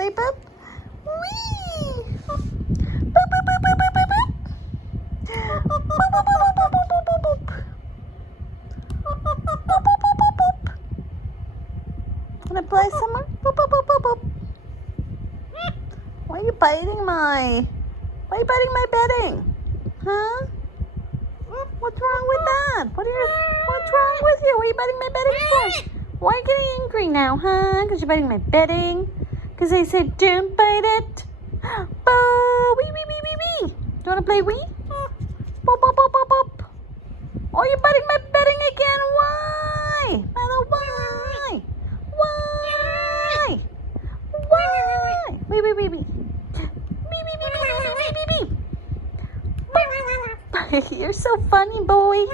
Say boop. Wee! Boop, boop, boop, boop, boop, boop, boop. Boop, boop, boop, boop, boop, boop, boop, boop. Boop, boop, boop, boop, boop, boop, boop. Wanna play some more? Boop, boop, boop, boop, boop. Why are you biting my bedding? Huh? What's wrong with that? What's wrong with you? Why are you biting my bedding for? Why are you getting angry now, huh? Because you're biting my bedding? Because I said don't bite it? Boo! Wee, wee, wee, wee, wee. Do you want to play wee? Boop, boop, boop, boop, boop. Oh, you're biting my bedding again. Why? Milo, why? Why? Why? Wee, wee, wee, wee. You're so funny, boy.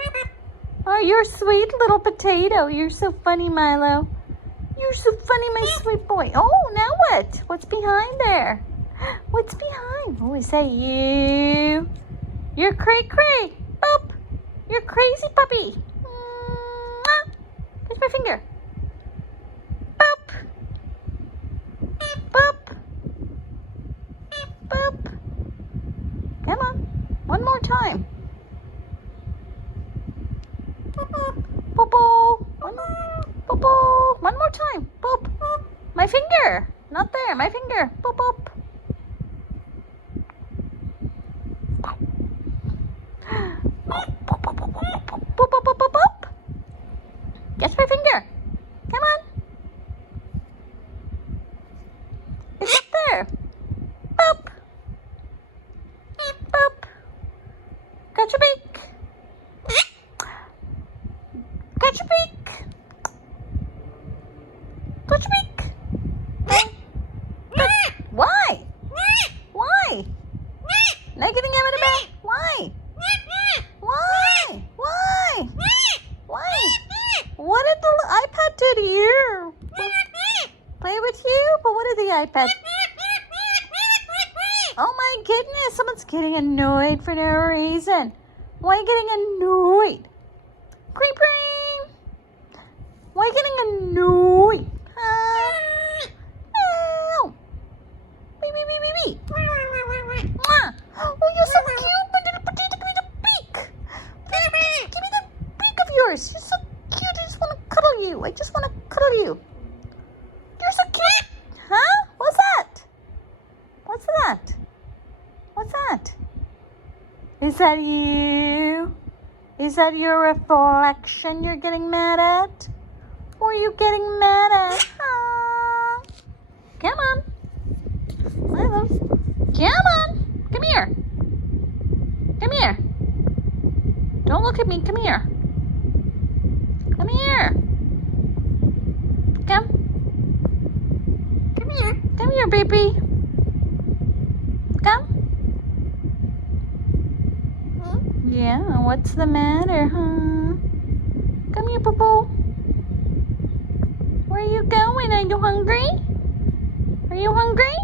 Oh, you're a sweet little potato. You're so funny, Milo. You're so funny, my sweet boy. Oh, now what? What's behind there? What's behind? Oh, is that you? You're cray-cray. Boop. You're crazy puppy. Mwah. Here's my finger. Boop. Boop. Boop. Come on. One more time. Boop, boop. Boop, boop. One more time. Boop. My finger. Not there. My finger. Boop, boop. Boop, boop, boop, boop, boop, boop, boop, boop. Catch my finger. Come on. It's up there. Boop. Boop. Catch your beak. Catch your beak. Catch your beak. Why? Why? Not getting out of the bed? Why? Why? Why? Why? What did the iPad do to you? Play with you? But what did the iPad? Oh my goodness, someone's getting annoyed for no reason. Why are you getting annoyed? Cream cream. Why are you getting annoyed? Ow. Wee, wee, wee, wee, wee. Mwah. Oh, you're so cute, my little potato. Give me the beak. Give me the beak of yours. You're so cute. I just want to cuddle you. I just want to cuddle you. You're so cute. Huh? What's that? What's that? What's that? Is that you? Is that your reflection you're getting mad at? Or are you getting mad at? Come on. Milo. Come on. Come here. Come here. Don't look at me. Come here. Come here. Come. Come here. Come here, baby. Come. Yeah, what's the matter, huh? Come here, boo-boo. Where are you going? Are you hungry? Are you hungry?